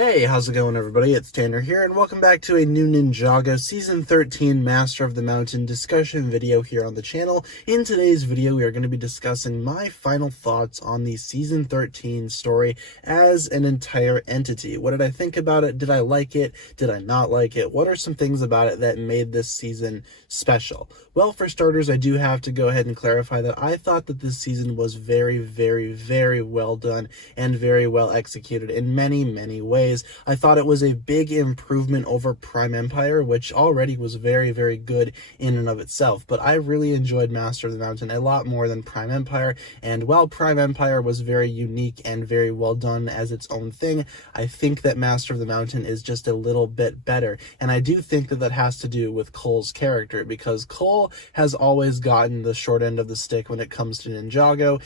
Hey, how's it going, everybody? It's Tanner here, and welcome back to a new Ninjago Season 13 Master of the Mountain discussion video here on the channel. In today's video, we are going to be discussing my final thoughts on the Season 13 story as an entire entity. What did I think about it? Did I like it? Did I not like it? What are some things about it that made this season special? Well, for starters, I do have to go ahead and clarify that I thought that this season was very, very, very well done and very well executed in many, many ways. I thought it was a big improvement over Prime Empire, which already was very, very good in and of itself. But I really enjoyed Master of the Mountain a lot more than Prime Empire. And while Prime Empire was very unique and very well done as its own thing, I think that Master of the Mountain is just a little bit better. And I do think that that has to do with Cole's character, because Cole has always gotten the short end of the stick when it comes to Ninjago.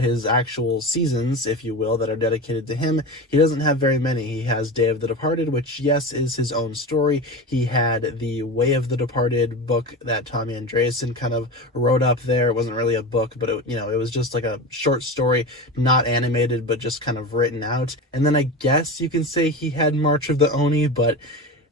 His actual seasons, if you will, that are dedicated to him, he doesn't have very many. He has Day of the Departed, which, yes, is his own story. He had the Way of the Departed book that Tommy Andreasen kind of wrote up there. It wasn't really a book, but it was just like a short story, not animated, but just kind of written out. And then I guess you can say he had March of the Oni, but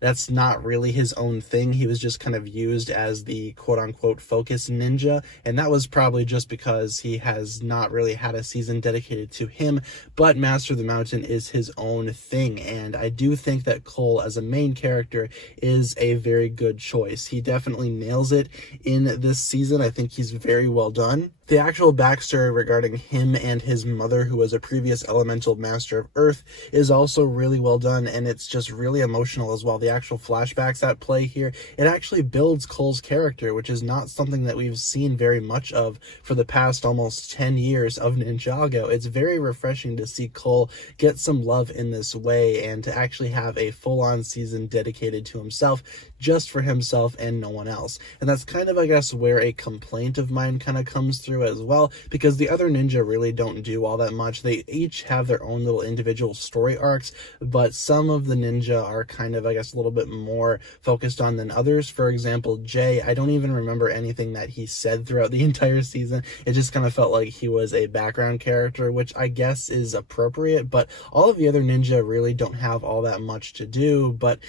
that's not really his own thing. He was just kind of used as the quote-unquote focus ninja, and that was probably just because he has not really had a season dedicated to him, but Master of the Mountain is his own thing, and I do think that Cole as a main character is a very good choice. He definitely nails it in this season. I think he's very well done. The actual backstory regarding him and his mother, who was a previous elemental master of Earth, is also really well done, and it's just really emotional as well. The actual flashbacks at play here, it actually builds Cole's character, which is not something that we've seen very much of for the past almost 10 years of Ninjago. It's very refreshing to see Cole get some love in this way and to actually have a full-on season dedicated to himself, just for himself and no one else. And that's kind of, I guess, where a complaint of mine kind of comes through as well, because the other ninja really don't do all that much. They each have their own little individual story arcs, but some of the ninja are kind of, I guess, a little bit more focused on than others. For example, Jay, I don't even remember anything that he said throughout the entire season. It just kind of felt like he was a background character, which I guess is appropriate, but all of the other ninja really don't have all that much to do. But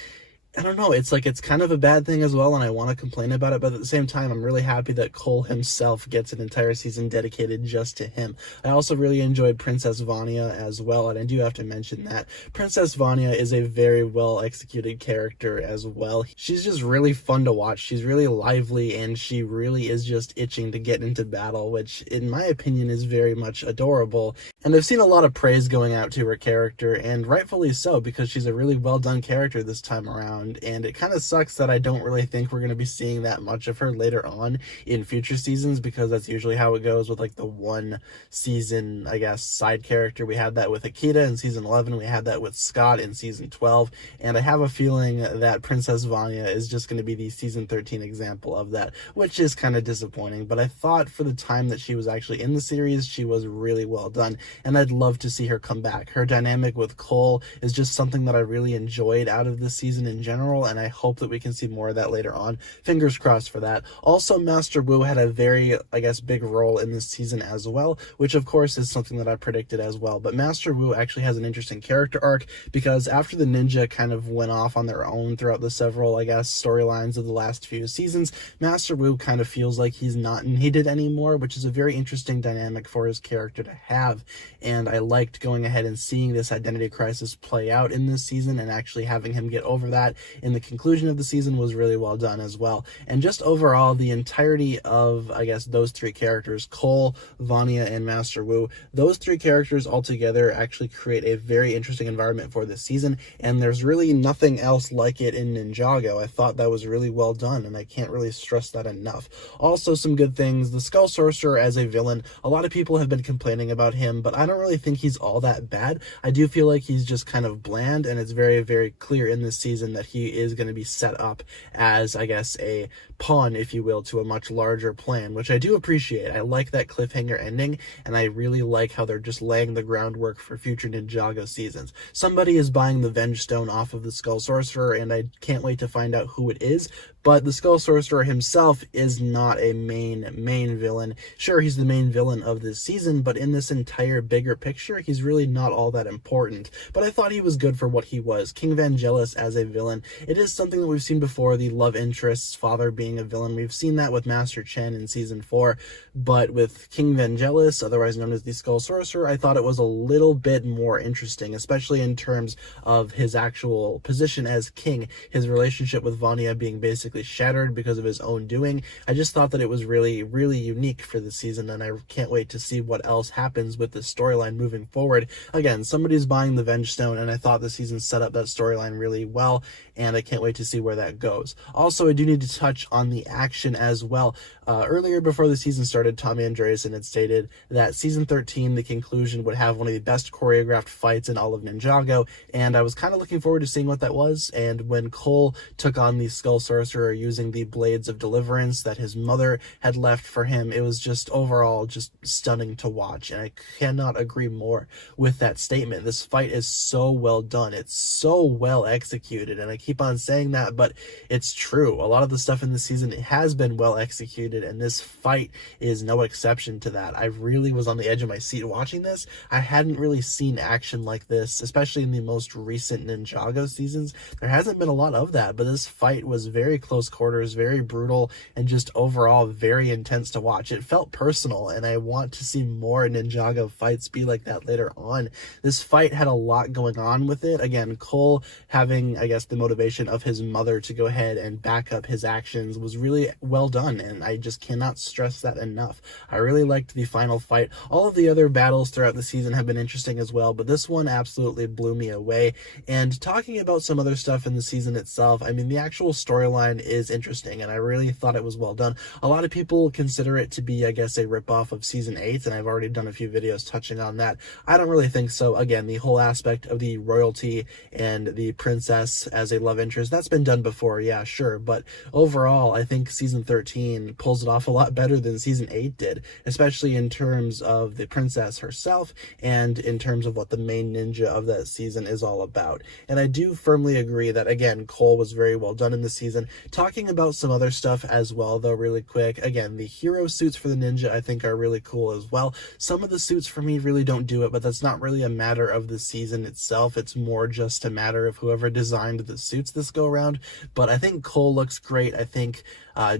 I don't know, it's kind of a bad thing as well, and I want to complain about it, but at the same time, I'm really happy that Cole himself gets an entire season dedicated just to him. I also really enjoyed Princess Vania as well, and I do have to mention that Princess Vania is a very well executed character as well. She's just really fun to watch. She's really lively, and she really is just itching to get into battle, which in my opinion is very much adorable. And I've seen a lot of praise going out to her character, and rightfully so, because she's a really well done character this time around. And it kind of sucks that I don't really think we're going to be seeing that much of her later on in future seasons, because that's usually how it goes with like the one season, I guess, side character. We had that with Akita in season 11, we had that with Scott in season 12, and I have a feeling that Princess Vania is just going to be the season 13 example of that, which is kind of disappointing. But I thought for the time that she was actually in the series, she was really well done, and I'd love to see her come back. Her dynamic with Cole is just something that I really enjoyed out of this season in general, and I hope that we can see more of that later on. Fingers crossed for that. Also, Master Wu had a very, I guess, big role in this season as well, which of course is something that I predicted as well. But Master Wu actually has an interesting character arc, because after the ninja kind of went off on their own throughout the several, I guess, storylines of the last few seasons, Master Wu kind of feels like he's not needed anymore, which is a very interesting dynamic for his character to have. And I liked going ahead and seeing this identity crisis play out in this season, and actually having him get over that in the conclusion of the season was really well done as well. And just overall, the entirety of, I guess, those three characters, Cole, Vania, and Master Wu, those three characters all together actually create a very interesting environment for this season, and there's really nothing else like it in Ninjago. I thought that was really well done, and I can't really stress that enough. Also, some good things, the Skull Sorcerer as a villain, a lot of people have been complaining about him, but I don't really think he's all that bad. I do feel like he's just kind of bland, and it's very, very clear in this season that he is going to be set up as, I guess, a pawn, if you will, to a much larger plan, which I do appreciate. I like that cliffhanger ending, and I really like how they're just laying the groundwork for future Ninjago seasons. Somebody is buying the Venge Stone off of the Skull Sorcerer, and I can't wait to find out who it is, but the Skull Sorcerer himself is not a main villain. Sure, he's the main villain of this season, but in this entire bigger picture, he's really not all that important. But I thought he was good for what he was. King Vangelis as a villain, it is something that we've seen before, the love interest's father being a villain. We've seen that with Master Chen in Season 4, but with King Vangelis, otherwise known as the Skull Sorcerer, I thought it was a little bit more interesting, especially in terms of his actual position as king, his relationship with Vania being basically shattered because of his own doing. I just thought that it was really, really unique for the season, and I can't wait to see what else happens with the storyline moving forward. Again, somebody's buying the Venge Stone, and I thought the season set up that storyline really well, and I can't wait to see where that goes. Also, I do need to touch on the action as well. Earlier, before the season started, Tommy Andreasen had stated that Season 13, the conclusion, would have one of the best choreographed fights in all of Ninjago, and I was kind of looking forward to seeing what that was. And when Cole took on the Skull Sorcerer using the Blades of Deliverance that his mother had left for him, it was just overall just stunning to watch, and I cannot agree more with that statement. This fight is so well done. It's so well executed, and I keep on saying that, but it's true. A lot of the stuff in the season has been well executed, and this fight is no exception to that. I really was on the edge of my seat watching this. I hadn't really seen action like this, especially in the most recent Ninjago seasons. There hasn't been a lot of that, but this fight was very close quarters, very brutal, and just overall very intense to watch. It felt personal, and I want to see more Ninjago fights be like that later on. This fight had a lot going on with it. Again, Cole having, I guess, the motivation of his mother to go ahead and back up his actions was really well done, and I just cannot stress that enough. I really liked the final fight. All of the other battles throughout the season have been interesting as well, but this one absolutely blew me away. And talking about some other stuff in the season itself, I mean, the actual storyline is interesting, and I really thought it was well done. A lot of people consider it to be, I guess, a ripoff of Season 8, and I've already done a few videos touching on that. I don't really think so. Again, the whole aspect of the royalty and the princess as a love interest, that's been done before, yeah, sure, but overall, I think Season 13 pulls it off a lot better than Season 8 did, especially in terms of the princess herself and in terms of what the main ninja of that season is all about. And I do firmly agree that, again, Cole was very well done in the season. Talking about some other stuff as well, though, really quick, again, the hero suits for the ninja I think are really cool as well. Some of the suits for me really don't do it, but that's not really a matter of the season itself. It's more just a matter of whoever designed the suits this go around. But I think Cole looks great. I think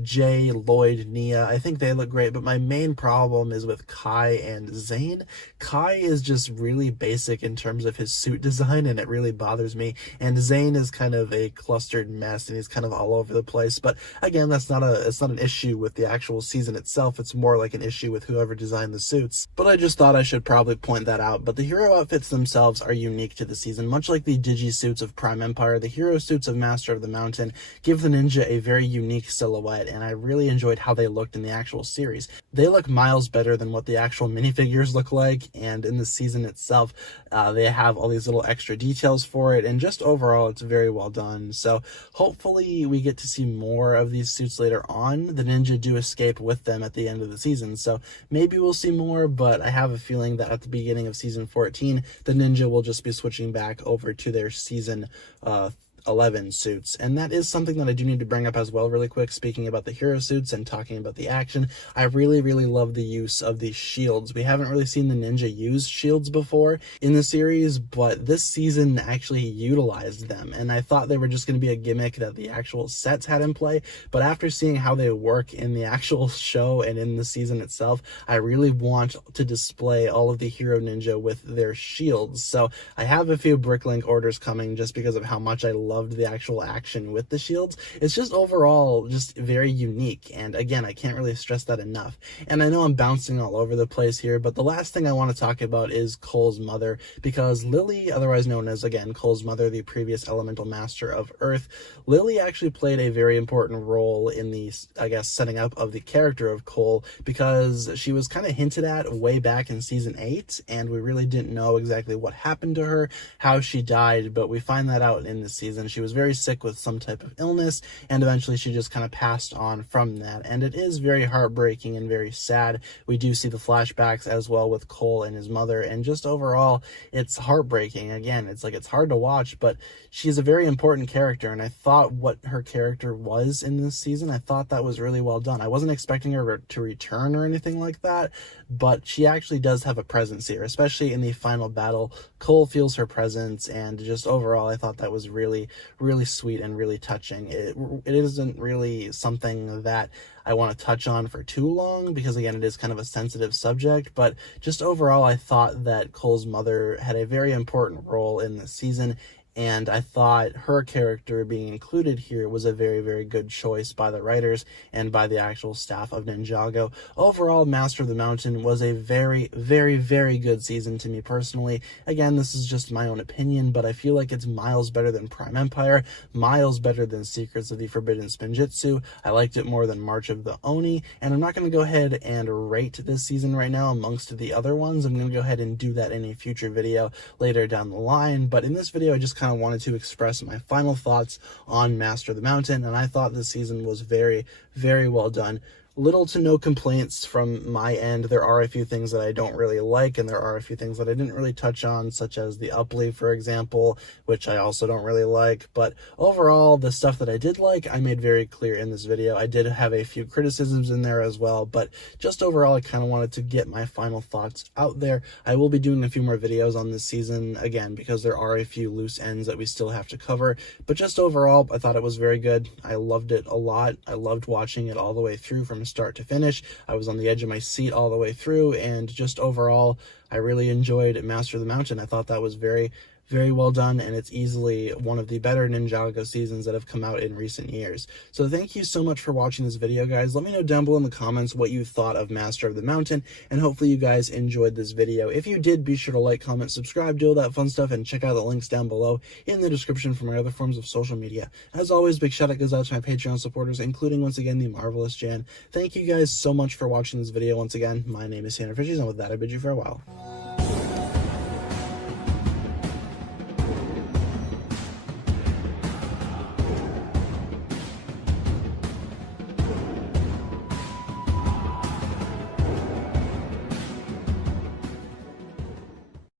Jay, Lloyd, Nia, I think they look great, but my main problem is with Kai and Zane. Kai is just really basic in terms of his suit design, and it really bothers me, and Zane is kind of a clustered mess, and he's kind of all over the place. But again, it's not an issue with the actual season itself. It's more like an issue with whoever designed the suits. But I just thought I should probably point that out. But the hero outfits themselves are unique to the season. Much like the Digi suits of Prime Empire, the hero suits of Master of the Mountain give the ninja a very unique silhouette, and I really enjoyed how they looked in the actual series. They look miles better than what the actual minifigures look like, and in the season itself, they have all these little extra details for it, and just overall, it's very well done. So hopefully we get to see more of these suits later on. The ninja do escape with them at the end of the season, so maybe we'll see more, but I have a feeling that at the beginning of Season 14, the ninja will just be switching back over to their Season 11 suits. And that is something that I do need to bring up as well really quick. Speaking about the hero suits and talking about the action, I really love the use of these shields. We haven't really seen the ninja use shields before in the series, but this season actually utilized them, and I thought they were just going to be a gimmick that the actual sets had in play, but after seeing how they work in the actual show and in the season itself, I really want to display all of the hero ninja with their shields. So I have a few Bricklink orders coming just because of how much I loved the actual action with the shields. It's just overall just very unique, and again, I can't really stress that enough. And I know I'm bouncing all over the place here, but the last thing I want to talk about is Cole's mother, because Lily, otherwise known as, again, Cole's mother, the previous elemental master of Earth, Lily actually played a very important role in the, I guess, setting up of the character of Cole, because she was kind of hinted at way back in Season 8, and we really didn't know exactly what happened to her, how she died, but we find that out in this season. season. She was very sick with some type of illness, and eventually she just kind of passed on from that. And it is very heartbreaking and very sad. We do see the flashbacks as well with Cole and his mother, and just overall, it's heartbreaking. Again, it's hard to watch, but she's a very important character, and I thought what her character was in this season, I thought that was really well done. I wasn't expecting her to return or anything like that, but she actually does have a presence here, especially in the final battle. Cole feels her presence, and just overall, I thought that was really, really sweet and really touching. It isn't really something that I want to touch on for too long, because again, it is kind of a sensitive subject, but just overall, I thought that Cole's mother had a very important role in this season, and I thought her character being included here was a very, very good choice by the writers and by the actual staff of Ninjago. Overall, Master of the Mountain was a very, very, very good season to me personally. Again, this is just my own opinion, but I feel like it's miles better than Prime Empire, miles better than Secrets of the Forbidden Spinjitzu. I liked it more than March of the Oni, and I'm not going to go ahead and rate this season right now amongst the other ones. I'm going to go ahead and do that in a future video later down the line, but in this video, I just kind of wanted to express my final thoughts on Master of the Mountain, and I thought this season was very, very well done. Little to no complaints from my end. There are a few things that I don't really like, and there are a few things that I didn't really touch on, such as the upleave, for example, which I also don't really like. But overall, the stuff that I did like, I made very clear in this video. I did have a few criticisms in there as well, but just overall, I kind of wanted to get my final thoughts out there. I will be doing a few more videos on this season, again, because there are a few loose ends that we still have to cover. But just overall, I thought it was very good. I loved it a lot. I loved watching it all the way through from start to finish. I was on the edge of my seat all the way through, and just overall, I really enjoyed Master of the Mountain. I thought that was very, very well done, and it's easily one of the better Ninjago seasons that have come out in recent years. So thank you so much for watching this video, guys. Let me know down below in the comments what you thought of Master of the Mountain, and hopefully you guys enjoyed this video. If you did, be sure to like, comment, subscribe, do all that fun stuff, and check out the links down below in the description for my other forms of social media. As always, big shout out goes out to my Patreon supporters, including once again the Marvelous Jan. Thank you guys so much for watching this video once again. My name is TannerFishies, and with that I bid you farewell.